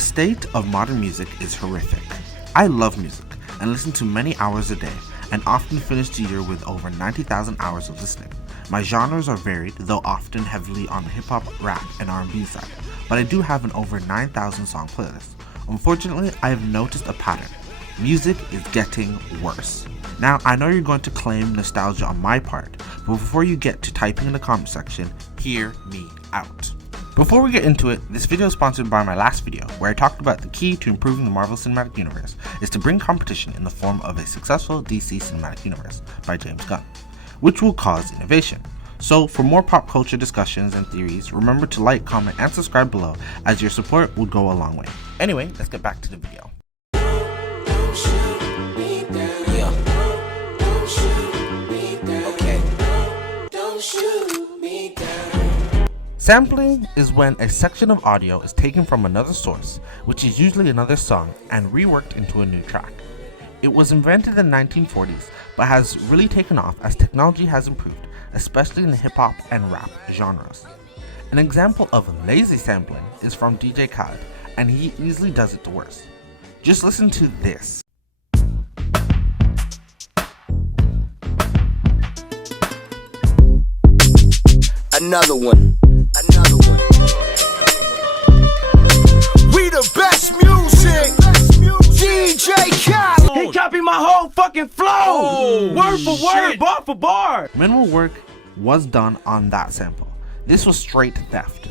state of modern music is horrific. I love music and listen to many hours a day and often finish the year with over 90,000 hours of listening. My genres are varied, though often heavily on the hip-hop, rap, and R&B side, but I do have an over 9,000 song playlist. Unfortunately, I have noticed a pattern. Music is getting worse. Now, I know you're going to claim nostalgia on my part, but before you get to typing in the comment section, hear me out. Before we get into it, this video is sponsored by my last video, where I talked about the key to improving the Marvel Cinematic Universe is to bring competition in the form of a successful DC Cinematic Universe by James Gunn, which will cause innovation. So for more pop culture discussions and theories, remember to like, comment, and subscribe below, as your support would go a long way. Anyway, let's get back to the video. Sampling is when a section of audio is taken from another source, which is usually another song, and reworked into a new track. It was invented in the 1940s, but has really taken off as technology has improved, especially in the hip-hop and rap genres. An example of lazy sampling is from DJ Khaled, and he easily does it the worst. Just listen to this. Another one. We the best music. DJ Khaled. He copied my whole fucking flow. Word for word, bar for bar. Minimal work was done on that sample. This was straight theft.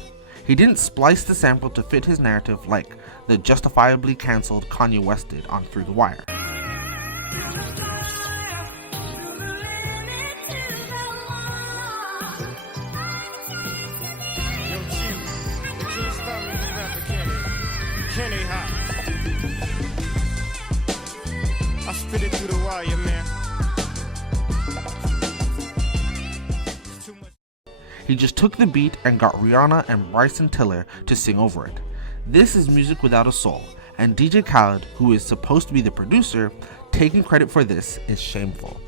He didn't splice the sample to fit his narrative like the justifiably cancelled Kanye West did on Through the Wire. Kenny hot. I spit it through the wire, man. He just took the beat and got Rihanna and Bryson Tiller to sing over it. This is music without a soul, and DJ Khaled, who is supposed to be the producer, taking credit for this is shameful.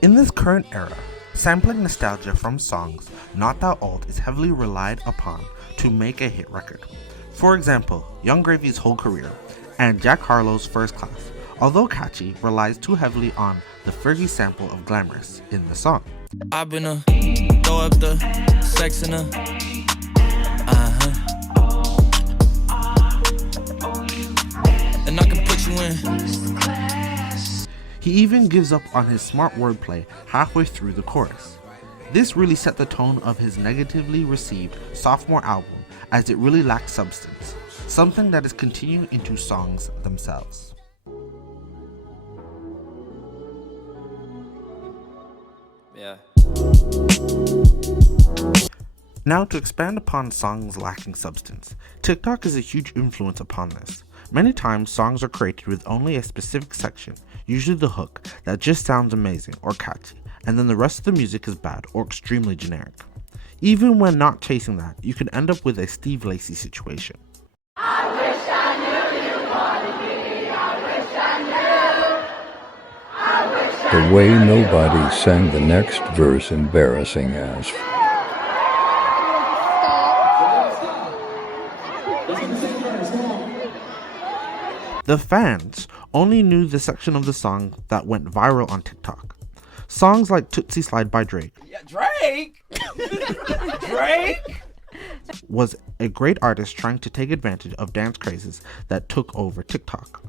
In this current era, sampling nostalgia from songs not that old is heavily relied upon to make a hit record. For example, Yung Gravy's Whole Career and Jack Harlow's First Class, although catchy, relies too heavily on the Fergie sample of Glamorous in the song. I've been throw up the sex in and I can put you in. He even gives up on his smart wordplay halfway through the chorus. This really set the tone of his negatively received sophomore album, as it really lacks substance, something that is continuing into songs themselves. Yeah. Now, to expand upon songs lacking substance, TikTok is a huge influence upon this. Many times songs are created with only a specific section, usually the hook, that just sounds amazing or catchy, and then the rest of the music is bad or extremely generic. Even when not chasing that, you can end up with a Steve Lacy situation. I wish I knew you wanted me. I wish I knew. I wish I The way nobody sang the next verse embarrassing as. The fans only knew the section of the song that went viral on TikTok. Songs like Tootsie Slide by Drake. Yeah, Drake. Drake was a great artist trying to take advantage of dance crazes that took over TikTok.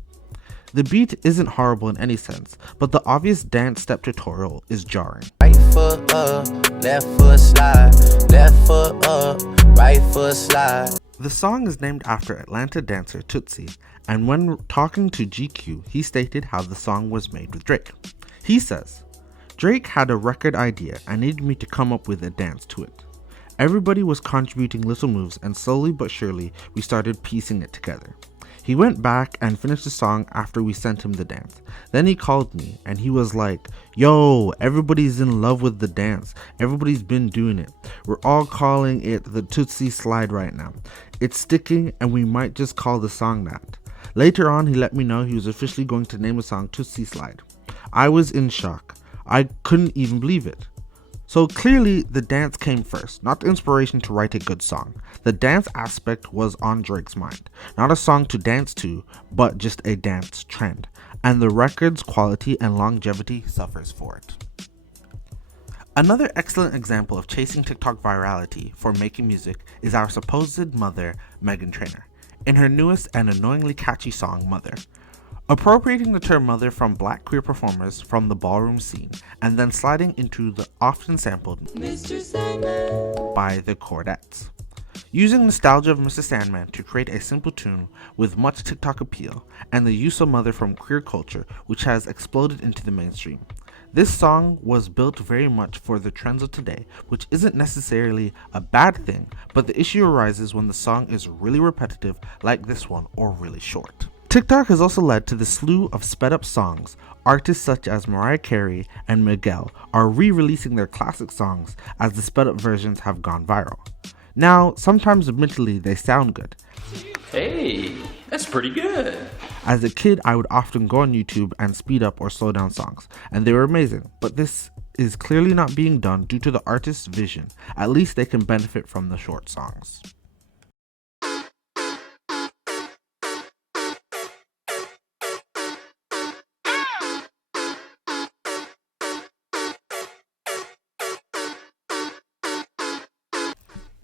The beat isn't horrible in any sense, but the obvious dance step tutorial is jarring. Right foot up, left foot slide, left foot up, right foot slide. The song is named after Atlanta dancer Tootsie, and when talking to GQ, he stated how the song was made with Drake. He says, "Drake had a record idea and needed me to come up with a dance to it. Everybody was contributing little moves, and slowly but surely we started piecing it together. He went back and finished the song after we sent him the dance. Then he called me and he was like, 'Yo, everybody's in love with the dance. Everybody's been doing it. We're all calling it the Tootsie Slide right now. It's sticking and we might just call the song that.' Later on, he let me know he was officially going to name the song Tootsie Slide. I was in shock. I couldn't even believe it. So clearly the dance came first, not the inspiration to write a good song. The dance aspect was on Drake's mind, not a song to dance to, but just a dance trend. And the record's quality and longevity suffers for it. Another excellent example of chasing TikTok virality for making music is our supposed mother, Meghan Trainor, in her newest and annoyingly catchy song, Mother. Appropriating the term mother from black queer performers from the ballroom scene and then sliding into the often sampled by the Chordettes. Using nostalgia of Mr. Sandman to create a simple tune with much TikTok appeal and the use of mother from queer culture which has exploded into the mainstream. This song was built very much for the trends of today, which isn't necessarily a bad thing, but the issue arises when the song is really repetitive like this one or really short. TikTok has also led to the slew of sped up songs. Artists such as Mariah Carey and Miguel are re-releasing their classic songs as the sped up versions have gone viral. Now, sometimes admittedly they sound good. Hey, that's pretty good. As a kid, I would often go on YouTube and speed up or slow down songs, and they were amazing, but this is clearly not being done due to the artist's vision. At least they can benefit from the short songs.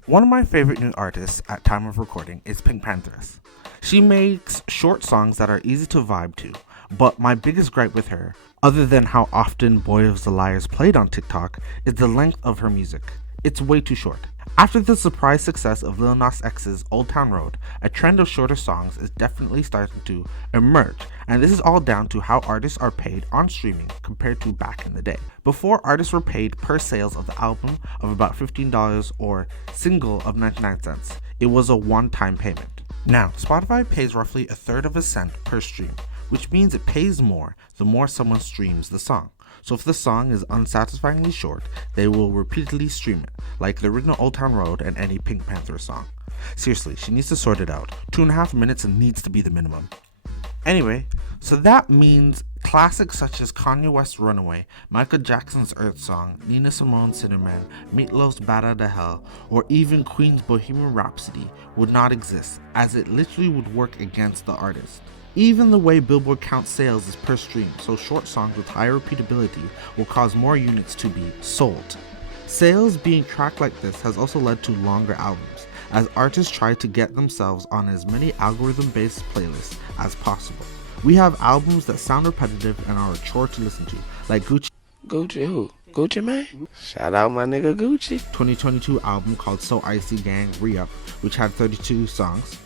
One of my favorite new artists at time of recording is PinkPantheress. She makes short songs that are easy to vibe to, but my biggest gripe with her, other than how often Boy of the Liars played on TikTok, is the length of her music. It's way too short. After the surprise success of Lil Nas X's Old Town Road, a trend of shorter songs is definitely starting to emerge, and this is all down to how artists are paid on streaming compared to back in the day. Before, artists were paid per sales of the album of about $15 or single of 99 cents. It was a one-time payment. Now, Spotify pays roughly a third of a cent per stream, which means it pays more the more someone streams the song. So if the song is unsatisfyingly short, they will repeatedly stream it, like the original Old Town Road and any PinkPantheress song. Seriously, she needs to sort it out. 2.5 minutes needs to be the minimum. Anyway, so that means classics such as Kanye West's Runaway, Michael Jackson's Earth Song, Nina Simone's Cinnamon, Meatloaf's Bad Outta Hell, or even Queen's Bohemian Rhapsody would not exist, as it literally would work against the artist. Even the way Billboard counts sales is per stream, so short songs with higher repeatability will cause more units to be sold. Sales being tracked like this has also led to longer albums, as artists try to get themselves on as many algorithm-based playlists as possible. We have albums that sound repetitive and are a chore to listen to, like Gucci. Gucci who? Gucci Mane? Shout out my nigga Gucci. 2022 album called So Icy Gang Re-Up, which had 32 songs.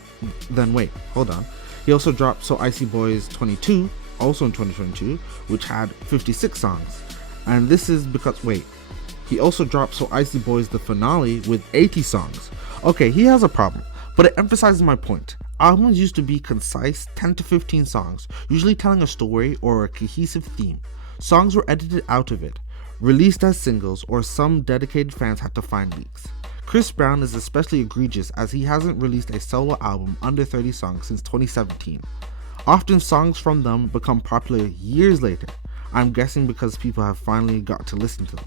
Then wait, hold on. He also dropped So Icy Boys 22, also in 2022, which had 56 songs. And this is because, he also dropped So Icy Boys the finale with 80 songs. Okay, he has a problem, but it emphasizes my point. Albums used to be concise 10 to 15 songs, usually telling a story or a cohesive theme. Songs were edited out of it, released as singles, or some dedicated fans had to find leaks. Chris Brown is especially egregious as he hasn't released a solo album under 30 songs since 2017. Often songs from them become popular years later, I'm guessing because people have finally got to listen to them.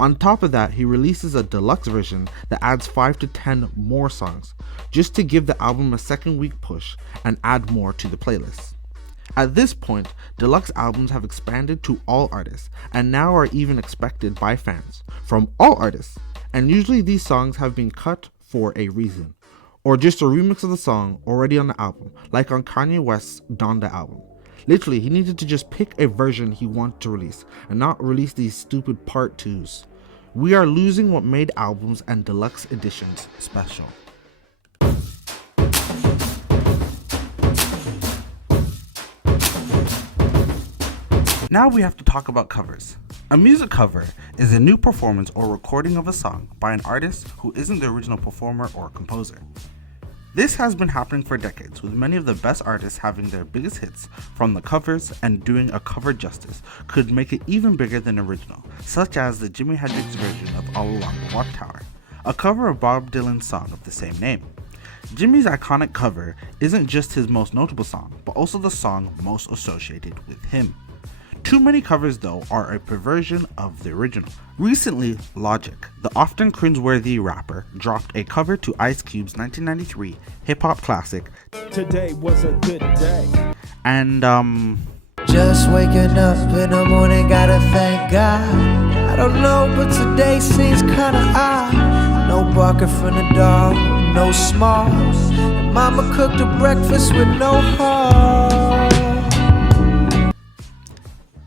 On top of that, he releases a deluxe version that adds 5 to 10 more songs, just to give the album a second week push and add more to the playlist. At this point, deluxe albums have expanded to all artists, and now are even expected by fans, from all artists. And usually these songs have been cut for a reason, or just a remix of the song already on the album, like on Kanye West's Donda album. Literally, he needed to just pick a version he wanted to release, and not release these stupid part 2s. We are losing what made albums and deluxe editions special. Now we have to talk about covers. A music cover is a new performance or recording of a song by an artist who isn't the original performer or composer. This has been happening for decades, with many of the best artists having their biggest hits from the covers, and doing a cover justice could make it even bigger than original, such as the Jimi Hendrix version of All Along the Watchtower, a cover of Bob Dylan's song of the same name. Jimmy's iconic cover isn't just his most notable song, but also the song most associated with him. Too many covers though are a perversion of the original. Recently, Logic, the often cringeworthy rapper, dropped a cover to Ice Cube's 1993 hip-hop classic, Today was a good day. and Just waking up in the morning, gotta thank God. I don't know, but today seems kinda odd. No barking from the dog, no smalls. And mama cooked a breakfast with no heart.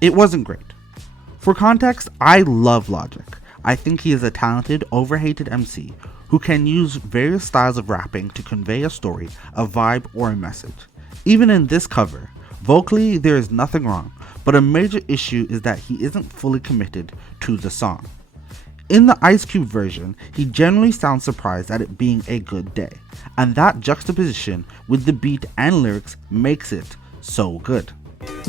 it wasn't great. For context, I love Logic. I think he is a talented, overhated MC who can use various styles of rapping to convey a story, a vibe, or a message. Even in this cover, vocally there is nothing wrong, but a major issue is that he isn't fully committed to the song. In the Ice Cube version, he generally sounds surprised at it being a good day, and that juxtaposition with the beat and lyrics makes it so good.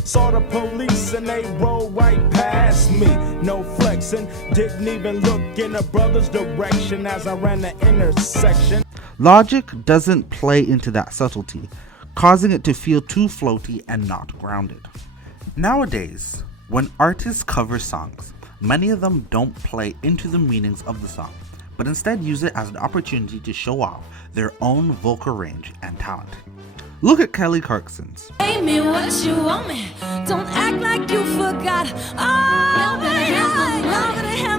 Saw the police and they rolled right past me. No flexing, didn't even look in a brother's direction as I ran the intersection. Logic doesn't play into that subtlety, causing it to feel too floaty and not grounded. Nowadays, when artists cover songs, many of them don't play into the meanings of the song, but instead use it as an opportunity to show off their own vocal range and talent. Look at Kelly Clarkson's. Pay me what you want me. Don't act like you forgot. Oh, y'all better have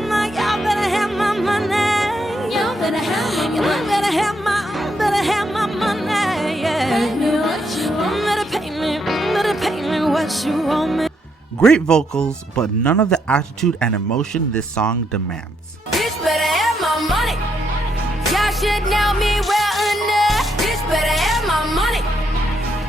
my money. Y'all better have my money. Yeah. Pay me what you want. Better pay me what you want me. Great vocals, but none of the attitude and emotion this song demands. Bitch better have my money. Y'all should know me well enough. Bitch better have my money.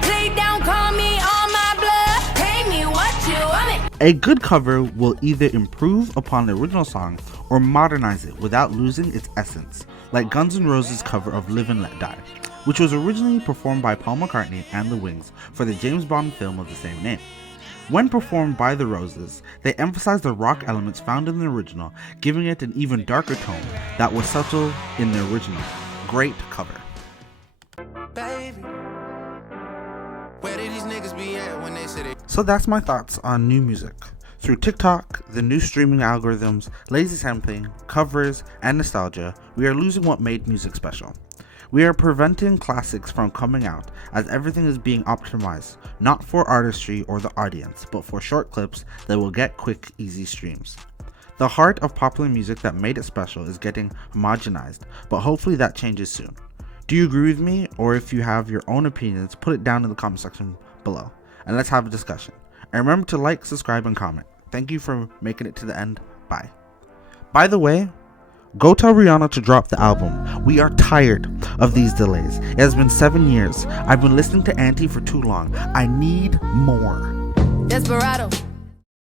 Play down, call me on my blood. Pay me what you want me. A good cover will either improve upon the original song or modernize it without losing its essence, like Guns N' Roses' cover of Live and Let Die, which was originally performed by Paul McCartney and the Wings for the James Bond film of the same name. When performed by the Roses, they emphasized the rock elements found in the original, giving it an even darker tone that was subtle in the original. Great cover. Baby, where did these niggas be at when they said it? So that's my thoughts on new music. Through TikTok, the new streaming algorithms, lazy sampling, covers, and nostalgia, we are losing what made music special. We are preventing classics from coming out as everything is being optimized, not for artistry or the audience, but for short clips that will get quick, easy streams. The heart of popular music that made it special is getting homogenized, but hopefully that changes soon. Do you agree with me? Or if you have your own opinions, put it down in the comment section below, and let's have a discussion. And remember to like, subscribe, and comment. Thank you for making it to the end. Bye. By the way, go tell Rihanna to drop the album. We are tired of these delays. It has been 7 years. I've been listening to Auntie for too long. I need more. Desperado.